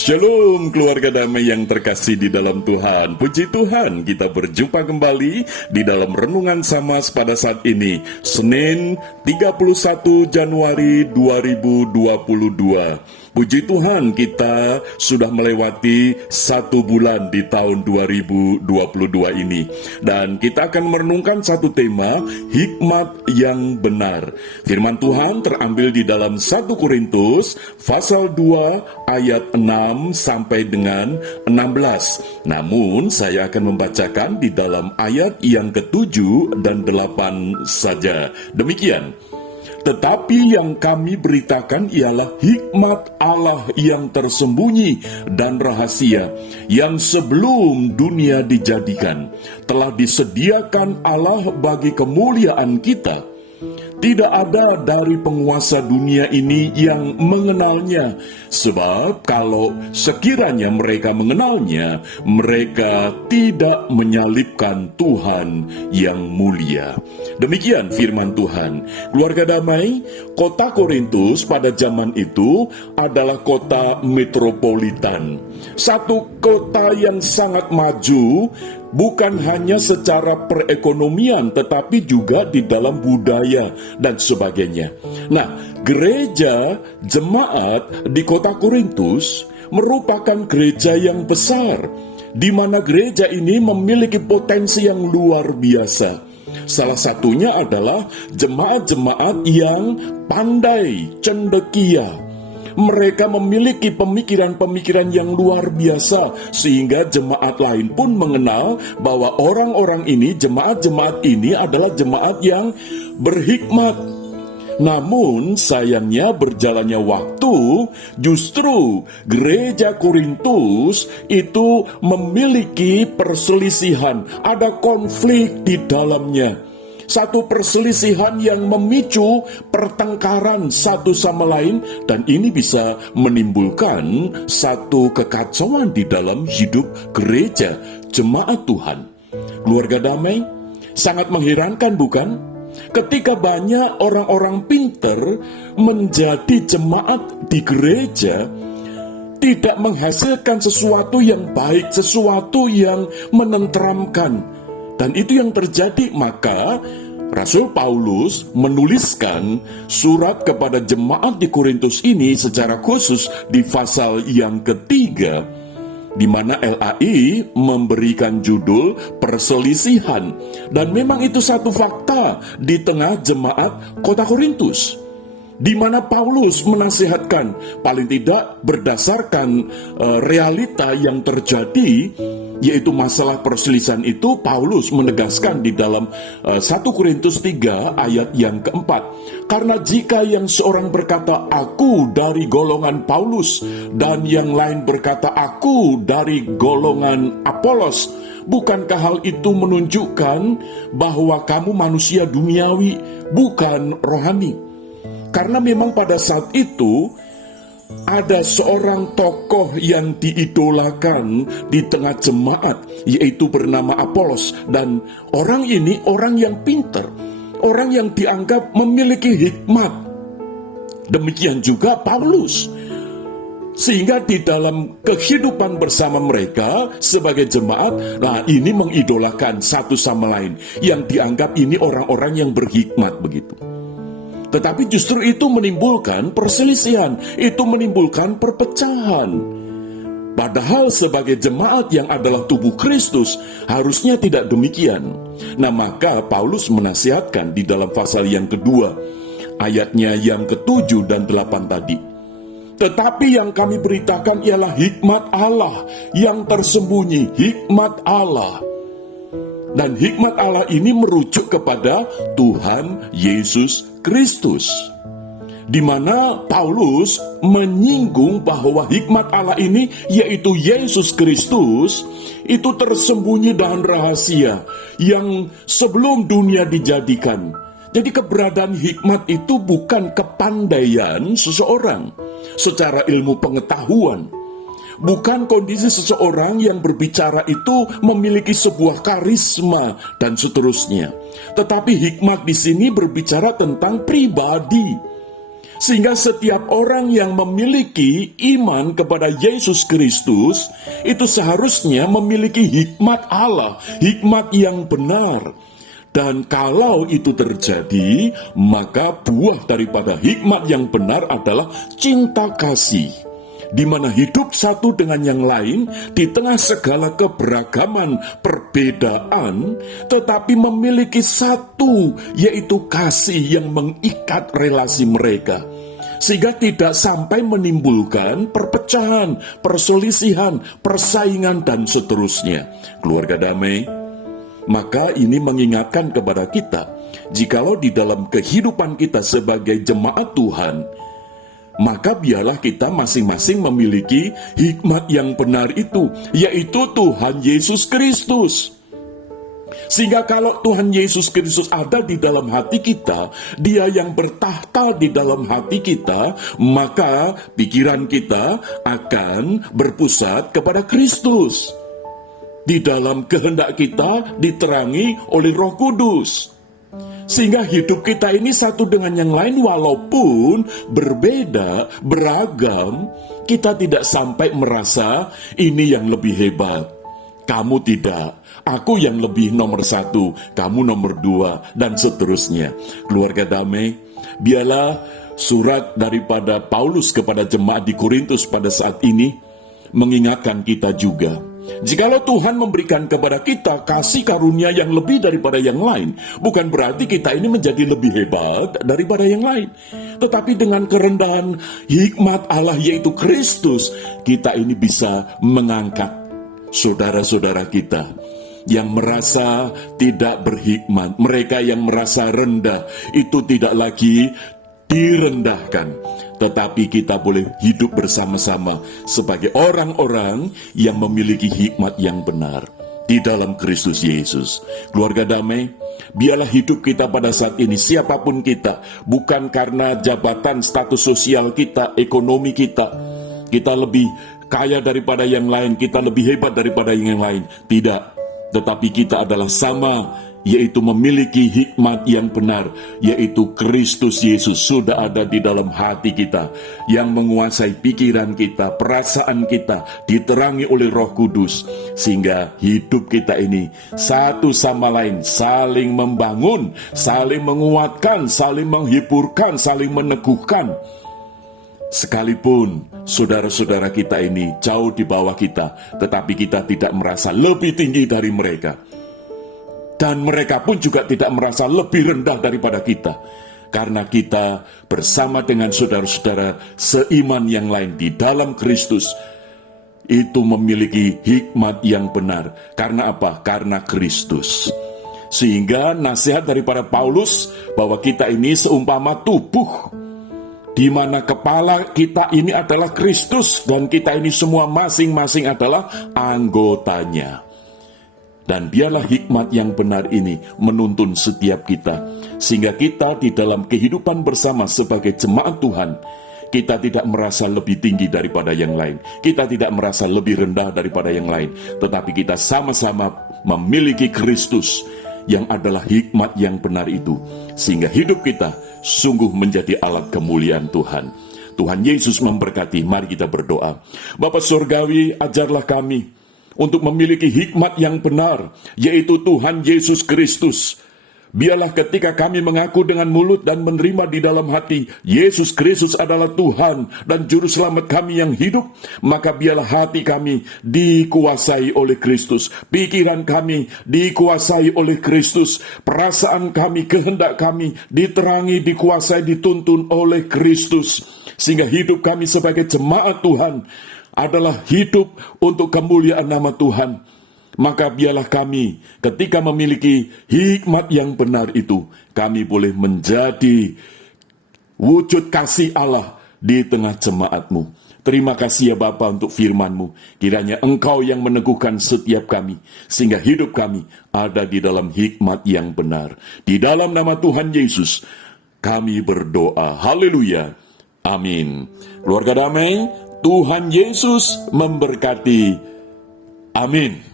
Shalom keluarga damai yang terkasih di dalam Tuhan. Puji Tuhan, kita berjumpa kembali di dalam Renungan Samas pada saat ini, Senin 31 Januari 2022. Puji Tuhan, kita sudah melewati 1 bulan di tahun 2022 ini. Dan kita akan merenungkan satu tema, hikmat yang benar. Firman Tuhan terambil di dalam 1 Korintus pasal 2 ayat 6 sampai dengan 16. Namun saya akan membacakan di dalam ayat yang ke-7 dan 8 saja. Demikian. Tetapi yang kami beritakan ialah hikmat Allah yang tersembunyi dan rahasia, yang sebelum dunia dijadikan, telah disediakan Allah bagi kemuliaan kita. Tidak ada dari penguasa dunia ini yang mengenalnya, sebab kalau sekiranya mereka mengenalnya, mereka tidak menyalibkan Tuhan yang mulia. Demikian firman Tuhan. Keluarga damai, kota Korintus pada zaman itu adalah kota metropolitan. Satu kota yang sangat maju, bukan hanya secara perekonomian, tetapi juga di dalam budaya dan sebagainya. Nah, gereja jemaat di kota Korintus merupakan gereja yang besar, di mana gereja ini memiliki potensi yang luar biasa. Salah satunya adalah jemaat-jemaat yang pandai, cendekia. Mereka memiliki pemikiran-pemikiran yang luar biasa, sehingga jemaat lain pun mengenal bahwa orang-orang ini, jemaat-jemaat ini adalah jemaat yang berhikmat. Namun sayangnya berjalannya waktu, justru gereja Korintus itu memiliki perselisihan, ada konflik di dalamnya. Satu perselisihan yang memicu pertengkaran satu sama lain, dan ini bisa menimbulkan satu kekacauan di dalam hidup gereja jemaat Tuhan. Keluarga damai, sangat mengherankan bukan? Ketika banyak orang-orang pinter menjadi jemaat di gereja, tidak menghasilkan sesuatu yang baik, sesuatu yang menenteramkan. Dan itu yang terjadi, maka Rasul Paulus menuliskan surat kepada jemaat di Korintus ini secara khusus di pasal yang ketiga, di mana LAI memberikan judul perselisihan. Dan memang itu satu fakta di tengah jemaat kota Korintus, di mana Paulus menasihatkan, paling tidak berdasarkan realita yang terjadi, yaitu masalah perselisihan itu. Paulus menegaskan di dalam 1 Korintus 3 ayat yang keempat, karena jika yang seorang berkata aku dari golongan Paulus, dan yang lain berkata aku dari golongan Apolos, bukankah hal itu menunjukkan bahwa kamu manusia duniawi, bukan rohani? Karena memang pada saat itu ada seorang tokoh yang diidolakan di tengah jemaat, yaitu bernama Apolos. Dan orang ini orang yang pintar, orang yang dianggap memiliki hikmat. Demikian juga Paulus. Sehingga di dalam kehidupan bersama mereka sebagai jemaat, nah ini mengidolakan satu sama lain, yang dianggap ini orang-orang yang berhikmat begitu. Tetapi justru itu menimbulkan perselisihan, itu menimbulkan perpecahan. Padahal sebagai jemaat yang adalah tubuh Kristus, harusnya tidak demikian. Nah, maka Paulus menasihatkan di dalam pasal yang kedua, ayatnya yang ke-7 dan 8 tadi. Tetapi yang kami beritakan ialah hikmat Allah yang tersembunyi, hikmat Allah. Dan hikmat Allah ini merujuk kepada Tuhan Yesus Kristus, di mana Paulus menyinggung bahwa hikmat Allah ini, yaitu Yesus Kristus, itu tersembunyi dan rahasia yang sebelum dunia dijadikan. Jadi keberadaan hikmat itu bukan kepandaian seseorang secara ilmu pengetahuan, bukan kondisi seseorang yang berbicara itu memiliki sebuah karisma dan seterusnya. Tetapi hikmat di sini berbicara tentang pribadi. Sehingga setiap orang yang memiliki iman kepada Yesus Kristus itu seharusnya memiliki hikmat Allah, hikmat yang benar. Dan kalau itu terjadi, maka buah daripada hikmat yang benar adalah cinta kasih, di mana hidup satu dengan yang lain di tengah segala keberagaman perbedaan, tetapi memiliki satu, yaitu kasih yang mengikat relasi mereka, sehingga tidak sampai menimbulkan perpecahan, perselisihan, persaingan, dan seterusnya. Keluarga damai, maka ini mengingatkan kepada kita, jikalau di dalam kehidupan kita sebagai jemaat Tuhan, maka biarlah kita masing-masing memiliki hikmat yang benar itu, yaitu Tuhan Yesus Kristus. Sehingga kalau Tuhan Yesus Kristus ada di dalam hati kita, Dia yang bertahta di dalam hati kita, maka pikiran kita akan berpusat kepada Kristus. Di dalam kehendak kita diterangi oleh Roh Kudus, sehingga hidup kita ini satu dengan yang lain, walaupun berbeda, beragam, kita tidak sampai merasa ini yang lebih hebat, kamu tidak, aku yang lebih nomor satu, kamu nomor dua, dan seterusnya. Keluarga damai, biarlah surat daripada Paulus kepada jemaat di Korintus pada saat ini mengingatkan kita juga, jikalau Tuhan memberikan kepada kita kasih karunia yang lebih daripada yang lain, bukan berarti kita ini menjadi lebih hebat daripada yang lain, tetapi dengan kerendahan hikmat Allah yaitu Kristus, kita ini bisa mengangkat saudara-saudara kita yang merasa tidak berhikmat, mereka yang merasa rendah, itu tidak lagi direndahkan, tetapi kita boleh hidup bersama-sama sebagai orang-orang yang memiliki hikmat yang benar di dalam Kristus Yesus. Keluarga damai, biarlah hidup kita pada saat ini, siapapun kita, bukan karena jabatan, status sosial kita, ekonomi kita lebih kaya daripada yang lain, kita lebih hebat daripada yang lain, tidak. Tetapi kita adalah sama, yaitu memiliki hikmat yang benar, yaitu Kristus Yesus sudah ada di dalam hati kita, yang menguasai pikiran kita, perasaan kita, diterangi oleh Roh Kudus, sehingga hidup kita ini satu sama lain saling membangun, saling menguatkan, saling menghiburkan, saling meneguhkan. Sekalipun saudara-saudara kita ini jauh di bawah kita, tetapi kita tidak merasa lebih tinggi dari mereka. Dan mereka pun juga tidak merasa lebih rendah daripada kita, karena kita bersama dengan saudara-saudara seiman yang lain di dalam Kristus, itu memiliki hikmat yang benar. Karena apa? Karena Kristus. Sehingga nasihat daripada Paulus bahwa kita ini seumpama tubuh, di mana kepala kita ini adalah Kristus, dan kita ini semua masing-masing adalah anggotanya. Dan biarlah hikmat yang benar ini menuntun setiap kita, sehingga kita di dalam kehidupan bersama sebagai jemaat Tuhan, kita tidak merasa lebih tinggi daripada yang lain, kita tidak merasa lebih rendah daripada yang lain, tetapi kita sama-sama memiliki Kristus yang adalah hikmat yang benar itu, sehingga hidup kita sungguh menjadi alat kemuliaan Tuhan. Tuhan Yesus memberkati. Mari kita berdoa. Bapa Surgawi, ajarlah kami untuk memiliki hikmat yang benar, yaitu Tuhan Yesus Kristus. Biarlah ketika kami mengaku dengan mulut dan menerima di dalam hati Yesus Kristus adalah Tuhan dan Juru Selamat kami yang hidup, maka biarlah hati kami dikuasai oleh Kristus, pikiran kami dikuasai oleh Kristus, perasaan kami, kehendak kami diterangi, dikuasai, dituntun oleh Kristus, sehingga hidup kami sebagai jemaat Tuhan adalah hidup untuk kemuliaan nama Tuhan. Maka biarlah kami ketika memiliki hikmat yang benar itu, kami boleh menjadi wujud kasih Allah di tengah jemaat-Mu. Terima kasih ya Bapa untuk firman-Mu. Kiranya Engkau yang meneguhkan setiap kami, sehingga hidup kami ada di dalam hikmat yang benar. Di dalam nama Tuhan Yesus kami berdoa. Haleluya. Amin. Keluarga damai, Tuhan Yesus memberkati. Amin.